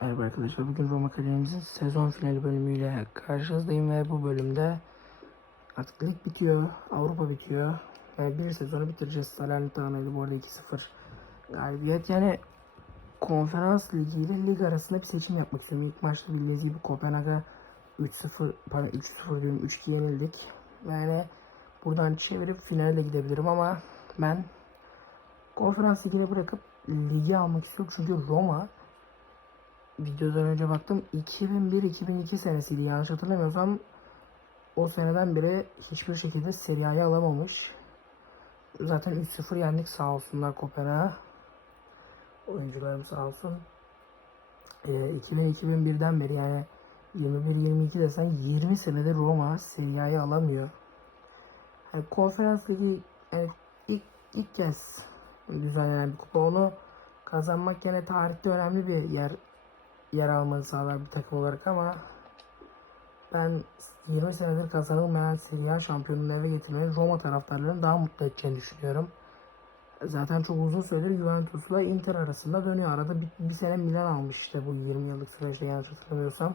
Merhaba arkadaşlar. Bugün Roma Kale'mizin sezon finali bölümüyle karşınızdayım ve bu bölümde artık lig bitiyor, Avrupa bitiyor ve bir sezonu bitireceğiz. Salernitaana'ydı bu arada 2-0 galibiyet. Yani konferans ligi ile lig arasında bir seçim yapmak istiyorum. İlk maçta bildiğiniz gibi Kopenhag'a 3-0 pardon 3-0 diyorum 3-2 yenildik. Yani buradan çevirip finale gidebilirim ama ben konferans ligini bırakıp ligi almak istiyorum. Çünkü Roma videodan önce baktım 2001-2002 senesiydi yanlış hatırlamıyorsam o seneden beri hiçbir şekilde Serie alamamış. Zaten 3-0 yendik sağ olsunlar Kopenhag'a. Oyuncularım sağ olsun. Ee, 2000-2001'den beri yani 21-22 desen 20 senedir Roma Serie alamıyor. Yani konferans ligi yani ilk, ilk kez düzenlenen bir kupa onu kazanmak yine tarihte önemli bir yer yer almanı sağlar bir takım olarak ama ben 20 senedir kazanılmayan Serie A şampiyonunu eve getirmenin Roma taraftarlarını daha mutlu edeceğini düşünüyorum. Zaten çok uzun süredir Juventus'la Inter arasında dönüyor. Arada bir, bir sene Milan almış işte bu 20 yıllık süreçte yanlış hatırlamıyorsam.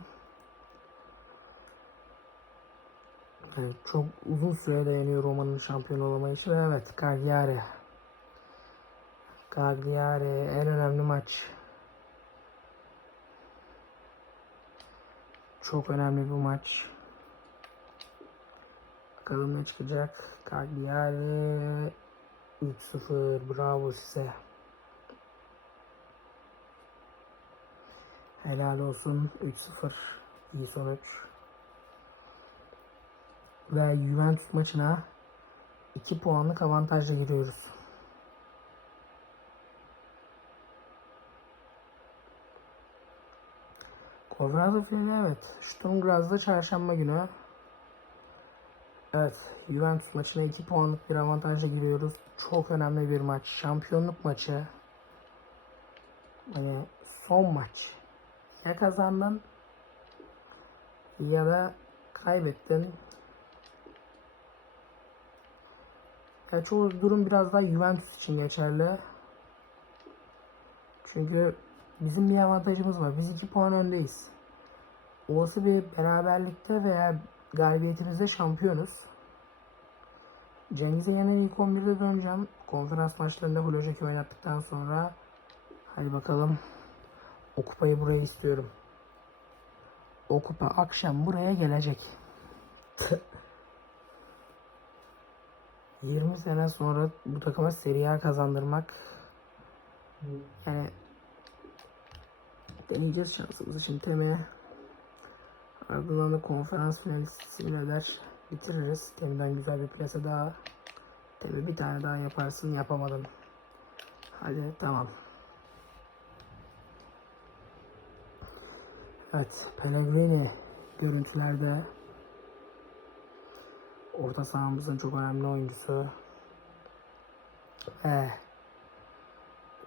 Yani çok uzun süre dayanıyor Roma'nın şampiyon olamayışı ve evet Cagliari. Cagliari en önemli maç. Çok önemli bir maç. Bakalım ne çıkacak. Cagliari 3-0. Bravo size. Helal olsun. 3-0. İyi sonuç. Ve Juventus maçına 2 puanlık avantajla giriyoruz. Colorado finali evet. Sturm Graz'da çarşamba günü. Evet. Juventus maçına 2 puanlık bir avantajla giriyoruz. Çok önemli bir maç. Şampiyonluk maçı. Hani son maç. Ya kazandın ya da kaybettin. Ya çoğu durum biraz daha Juventus için geçerli. Çünkü bizim bir avantajımız var. Biz 2 puan öndeyiz. Olası bir beraberlikte veya galibiyetimizde şampiyonuz. Cengiz'e yenen ilk 11'de döneceğim. Konferans maçlarında Hulocaki oynattıktan sonra hadi bakalım o kupayı buraya istiyorum. O kupa akşam buraya gelecek. 20 sene sonra bu takıma Serie A kazandırmak yani deneyeceğiz şansımızı şimdi temeye. Ardından da konferans finali simüler bitiririz. Temden güzel bir plase daha. Temi bir tane daha yaparsın yapamadın. Hadi tamam. Evet Pellegrini görüntülerde orta sahamızın çok önemli oyuncusu. Ve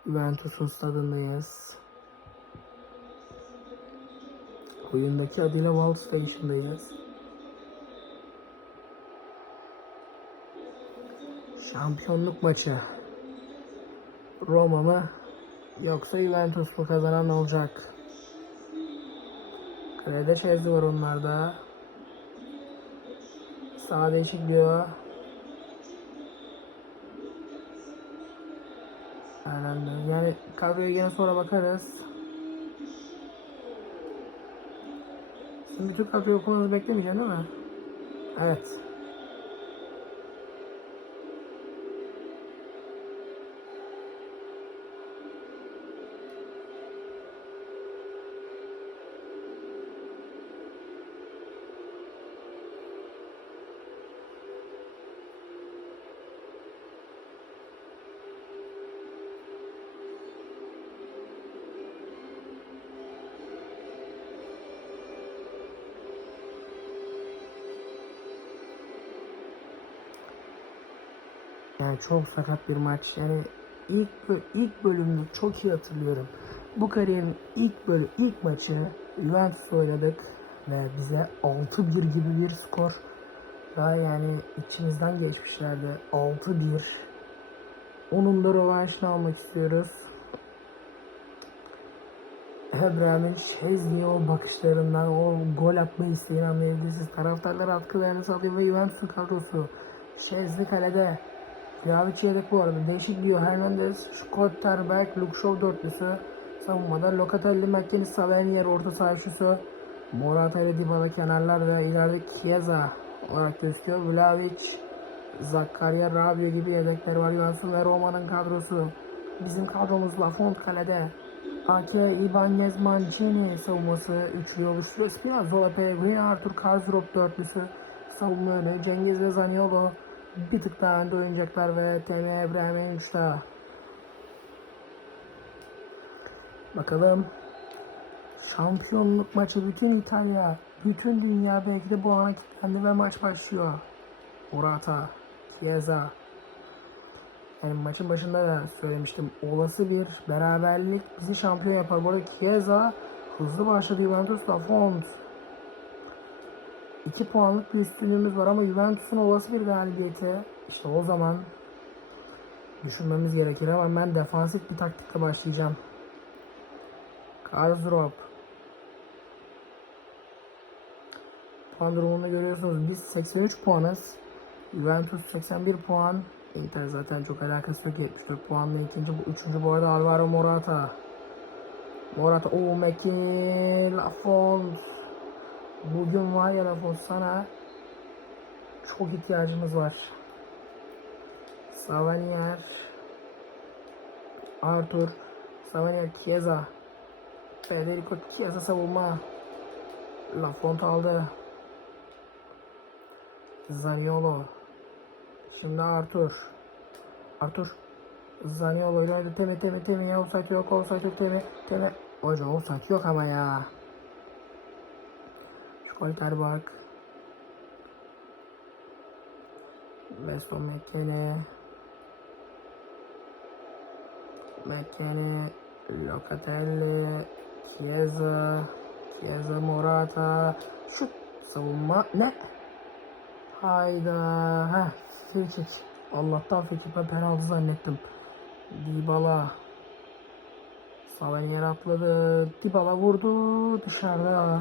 Juventus'un stadındayız. Oyundaki adıyla Wall Station'dayız. Şampiyonluk maçı. Roma mı yoksa Juventus mu kazanan olacak? Kalede Şezli var onlarda. Sağ değişikliyor. Aynen. Yani kadroya yine sonra bakarız. Şimdi bütün kadroyu okumanızı beklemeyeceksin değil mi? Evet. Yani çok sakat bir maç. Yani ilk ilk bölümde çok iyi hatırlıyorum. Bu kariyerin ilk bölüm ilk maçı Juventus oynadık ve bize 6-1 gibi bir skor daha yani içimizden geçmişlerdi. 6-1. Onun da rövanşını almak istiyoruz. Abraham'ın Şezli'ye o bakışlarından, o gol atma isteğini anlayabilirsiniz. Taraftarlar atkılarını salıyor ve Juventus'un kadrosu. Şezli kalede. Vlahovic yedek bu arada. Değişik diyor. Hernandez, Scotterberg, Luke dörtlüsü. Savunmada Locatelli, McKennie, Savanier orta saha üçlüsü. Morata ile Dybala kenarlar ve ileride Chiesa olarak gözüküyor. Vlahovic, Zakaria, Rabio gibi yedekler var. Juventus'un ve Roma'nın kadrosu. Bizim kadromuz Lafont kalede. Ake, Ibanez, Mancini savunması üçlü oluşturuyor. Spinazzola, Pellegrini, Arthur, Karsdorp dörtlüsü savunma önü. Cengiz ve Zaniolo bir tık daha önde oynayacaklar ve Temi Ebrahim en uçta. Bakalım. Şampiyonluk maçı bütün İtalya, bütün dünya belki de bu ana kilitlendi ve maç başlıyor. Morata, Chiesa. Yani maçın başında da söylemiştim. Olası bir beraberlik bizi şampiyon yapar. Bu arada Chiesa hızlı başladı Juventus Lafont. 2 puanlık bir üstünlüğümüz var ama Juventus'un olası bir galibiyeti işte o zaman düşünmemiz gerekir ama ben defansif bir taktikle başlayacağım. Karsdorp Puan durumunu görüyorsunuz. Biz 83 puanız. Juventus 81 puan. Inter zaten çok alakası yok. 74 puanla ikinci. Bu üçüncü bu arada Alvaro Morata. Morata. O Meki. Lafont. Bugün var ya Lafont sana çok ihtiyacımız var. Savanier. Arthur. Savanier. Chiesa. Federico Chiesa savunma. Lafont aldı. Zaniolo. Şimdi Arthur. Arthur. Zaniolo ile oynadı. Temi temi temi ya. Offside yok. Offside yok. Temi. Temi. Hocam offside yok ama ya. Scholterberg. Weston McKennie. McKennie. Locatelli. Chiesa. Chiesa Morata. Şut. Savunma. Ne? Hayda. Heh. Frikik. Allah'tan frikik. Ben penaltı zannettim. Dybala. Savanier atladı. Dybala vurdu. Dışarıda.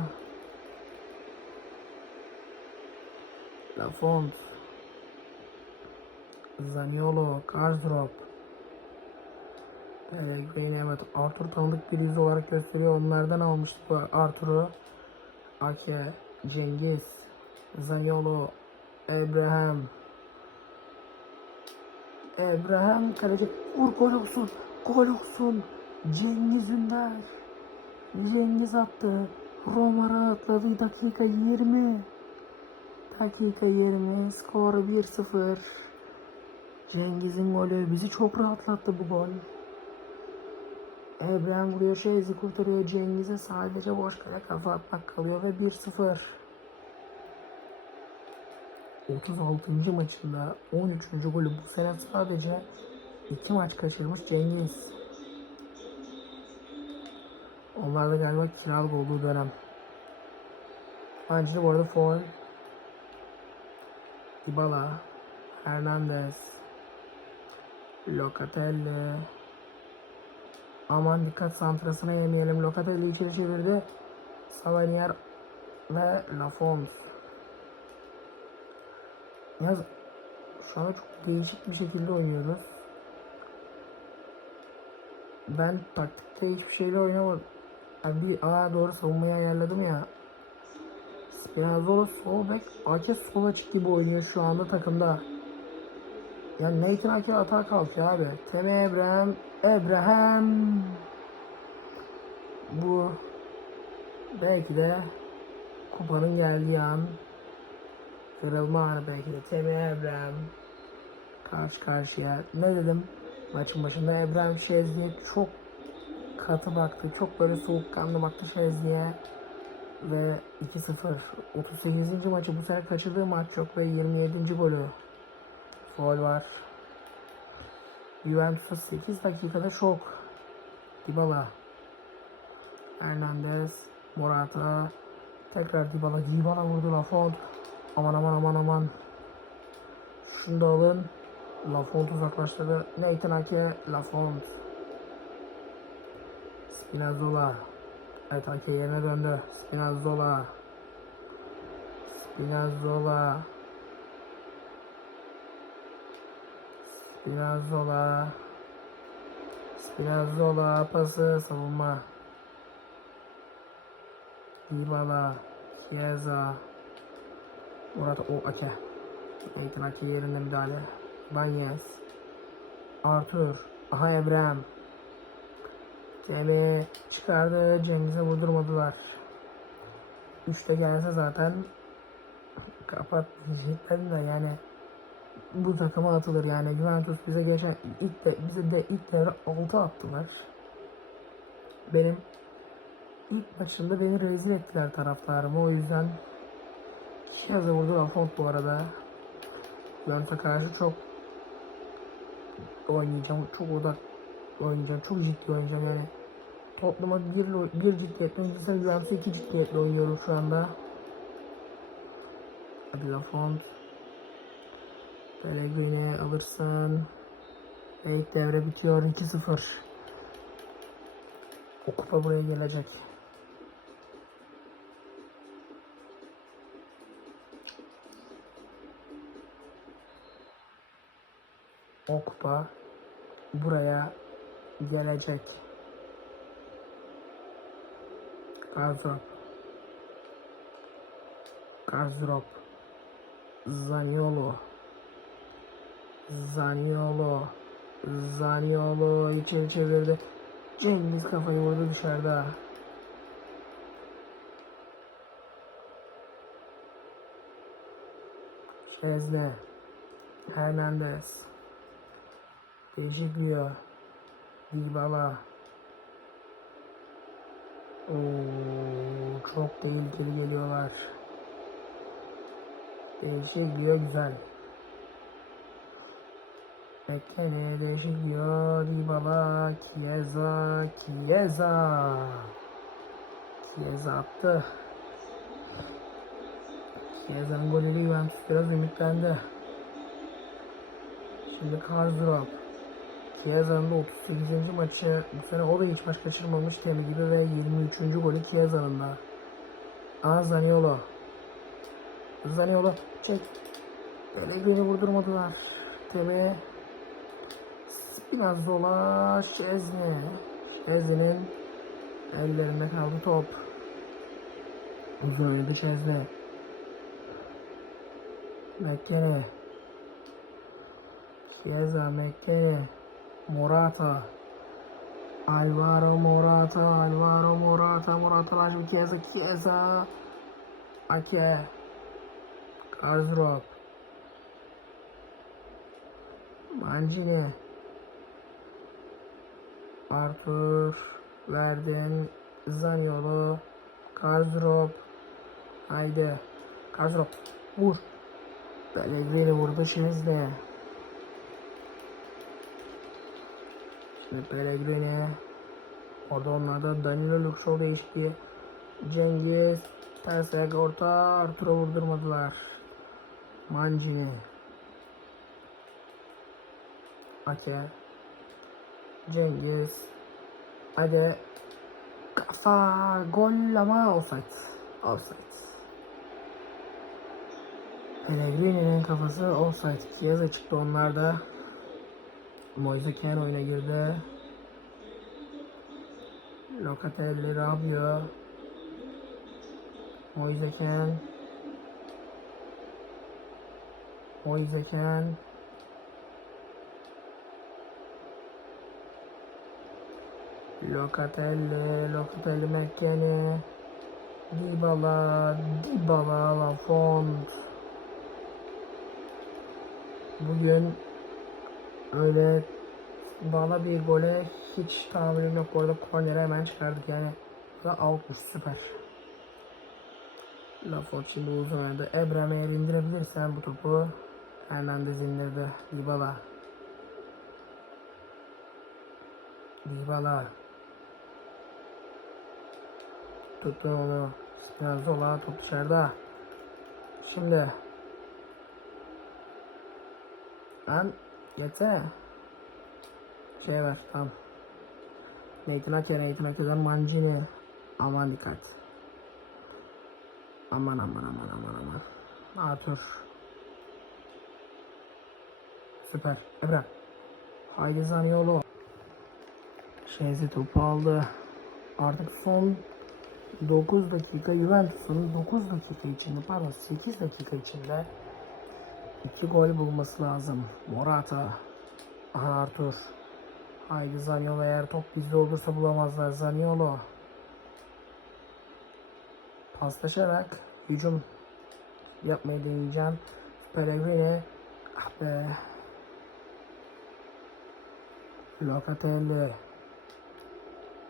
Lafont. Zaniolo. Karsdorp. Pellegrini evet Arthur tanıdık bir yüz olarak gösteriyor. Onlardan almıştık Arthur'u. Ake, Cengiz, Zaniolo, Abraham. Abraham kaleci vur gol olsun. Gol olsun. Cengiz Ünder. Cengiz attı. Roma rahatladı. Dakika 20. Dakika 20. Skor 1-0. Cengiz'in golü bizi çok rahatlattı bu gol. Abraham vuruyor Şehzi kurtarıyor Cengiz'e sadece boş kale kafa atmak kalıyor ve 1-0. 36. maçında 13. golü bu sene sadece 2 maç kaçırmış Cengiz. Onlar da galiba kiralık olduğu dönem. Ancak bu arada foul. Dybala, Hernandez, Locatelli. Aman dikkat santrasına yemeyelim. Locatelli içeri çevirdi. Savanier ve Lafont. Yalnız şu anda çok değişik bir şekilde oynuyoruz. Ben taktikte hiçbir şeyle oynamadım. Yani bir aa doğru savunmayı ayarladım ya. Spinazzola sol bek, Ake sol açık gibi oynuyor şu anda takımda. Yani Nathan Ake atağa kalkıyor abi. Temi Abraham, Abraham. Bu belki de kupanın geldiği an kırılma anı belki de Temi Abraham karşı karşıya. Ne dedim maçın başında Abraham Şezli'ye çok katı baktı. Çok böyle soğukkanlı baktı Şezli'ye. Ve 2-0. 38. maçı bu sene kaçırdığı maç yok ve 27. golü. Foul var. Juventus'a 8 dakikada şok. Dybala. Hernandez. Morata. Tekrar Dybala. Dybala vurdu Lafont. Aman aman aman aman. Şunu da alın. Lafont uzaklaştırdı. Nathan Ake. Lafont. Spinazzola. Evet Ake yerine döndü. Spinazzola. Spinazzola. Spinazzola. Spinazzola pası savunma. Dybala. Chiesa. Murat o Ake. Nathan Ake yerinde müdahale. Banyes. Arthur. Aha Ebrem. Temi çıkardı. Cengiz'e vurdurmadılar. Üçte gelse zaten kapat diyecektim de yani bu takıma atılır yani Juventus bize geçen ilk de bize de ilk devre 6 attılar. Benim ilk maçımda beni rezil ettiler taraftarımı o yüzden Chiesa vurdu Lafont bu arada. Juventus'a karşı çok oynayacağım. Çok odak oynayacağım. Çok ciddi oynayacağım yani. Tottenham'a bir, bir ciddiyetle oynayacağım. Juventus'a iki ciddiyetle oynuyorum şu anda. Hadi Lafont. Pellegrini alırsın. Ve ilk devre bitiyor 2-0. O kupa buraya gelecek. O kupa buraya gelecek. Garzrop. Garzrop. Zaniolo. Zaniolo. Zaniolo içeri çevirdi. Cengiz kafayı vurdu dışarıda. Şezne. Hernandez. Değişik bir yol. Dybala. Oo, çok tehlikeli geliyorlar. Değişik bir yol güzel. Beklene değişik bir yol. Dybala. Chiesa. Chiesa. Chiesa attı. Chiesa'nın golüyle Juventus biraz ümitlendi. Şimdi Karzurov. Chiesa'nın da 38. maçı bu sene o da hiç maç kaçırmamış Temi gibi ve 23. golü Chiesa'nın da. Aa Zaniolo. Zaniolo çek. Pellegrini vurdurmadılar. Temi. Spinazzola. Şezne. Şezne'nin ellerinde kaldı top. Uzun oynadı Şezne. McKennie. Chiesa, McKennie. Morata. Alvaro Morata, Alvaro Morata, Morata var şimdi Chiesa, Chiesa. Ake. Karzrop. Mancini. Arthur. Verdin. Zaniolo. Karzrop. Haydi. Karzrop. Vur. Pellegrini vurdu şimdi. Şimdi Pellegrini. Orada onlarda Danilo Luxor değişti. Cengiz. Ters ayak orta. Artur'a vurdurmadılar. Mancini. Ake. Cengiz. Hadi. Kafa. Gol ama offside. Offside. Pellegrini'nin kafası offside. Chiesa çıktı onlarda. Moise Kean oyuna girdi. Locatelli, Rabio. Moise Kean. Moise Kean. Locatelli, Locatelli McKennie. Dybala, Dybala, Lafont. Bugün öyle bana bir gole hiç tahammülüm yok. Orada kornere hemen çıkardık yani. Ve outmuş süper. Lafont şimdi uzun oynadı. Ebrem'e eğer indirebilirsen bu topu Hernandez indirdi. Dybala. Dybala. Tuttu onu. Spinazzola top dışarıda. Şimdi Lan yeter. Şey ver tamam. Nathan Ake, Nathan Ake'den Mancini. Aman dikkat. Aman aman aman aman aman. Arthur. Süper. Ebra. Haydi Zaniolo. Şezi topu aldı. Artık son 9 dakika Juventus'un 9 dakika içinde pardon 8 dakika içinde 2 gol bulması lazım. Morata. Aha Arthur. Haydi Zaniolo eğer top bizde olursa bulamazlar. Zaniolo. Paslaşarak hücum yapmayı deneyeceğim. Pellegrini. Ah be. Locatelli.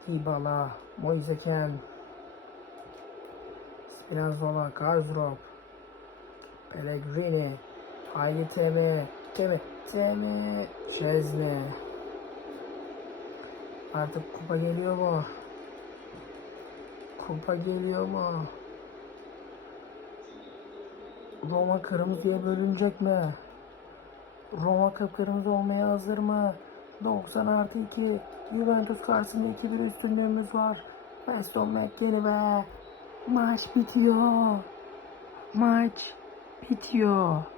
Dybala. Moise Kean. Spinazzola. Karsdorp. Pellegrini. Hayli Teme. Teme. Teme. Şezne. Artık kupa geliyor mu? Kupa geliyor mu? Roma kırmızıya bölünecek mi? Roma kıpkırmızı olmaya hazır mı? 90 artı 2. Juventus karşısında 2-1 üstünlüğümüz var. Weston McKennie be. Maç bitiyor. Maç bitiyor.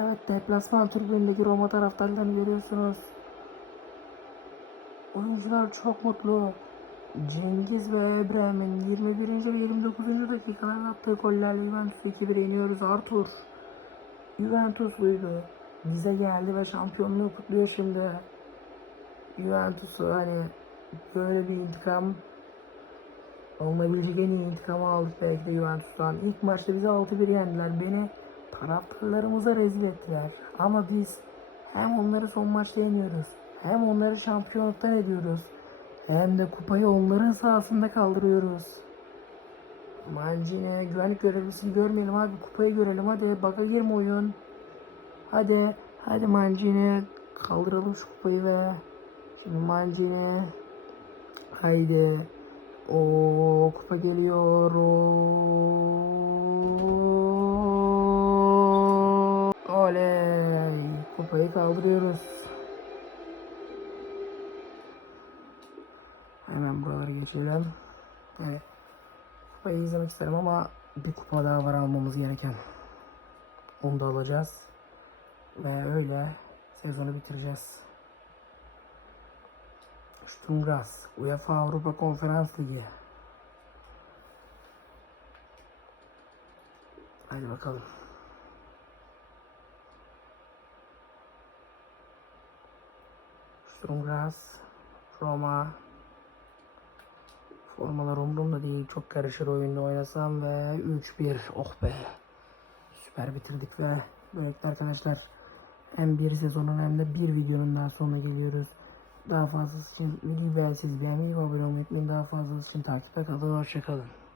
Evet deplasman tribünündeki Roma taraftarlarını görüyorsunuz. Oyuncular çok mutlu. Cengiz ve Ebrem'in 21. ve 29. dakikalarda attığı gollerle Juventus'u 2-1 yeniyoruz. Arthur Juventusluydu. Bize geldi ve şampiyonluğu kutluyor şimdi. Juventus'u hani böyle bir intikam alınabilecek en iyi intikamı aldık belki de Juventus'tan. İlk maçta bizi 6-1 yendiler. Beni taraftarlarımıza rezil ettiler. Ama biz hem onları son maçta yeniyoruz. Hem onları şampiyonluktan ediyoruz. Hem de kupayı onların sahasında kaldırıyoruz. Mancini güvenlik görevlisini görmeyelim hadi kupayı görelim hadi baka girme oyun. Hadi hadi Mancini kaldıralım şu kupayı ve şimdi Mancini haydi o kupa geliyor Oo. Oley kupayı kaldırıyoruz. Hemen buraları geçelim. Evet. Kupayı izlemek isterim ama bir kupa daha var almamız gereken. Onu da alacağız. Ve öyle sezonu bitireceğiz. Sturm Graz, UEFA Avrupa Konferans Ligi. Hadi bakalım. Sturm Graz, Roma, Formalar umurumda değil. Çok karışır oyunda oynasam ve 3-1. Oh be. Süper bitirdik ve böylelikle arkadaşlar hem bir sezonun hem de bir videonun daha sonuna geliyoruz. Daha fazlası için videoyu beğendiyseniz beğenmeyi ve abone olmayı unutmayın. Daha fazlası için takipte kalın. Hoşçakalın.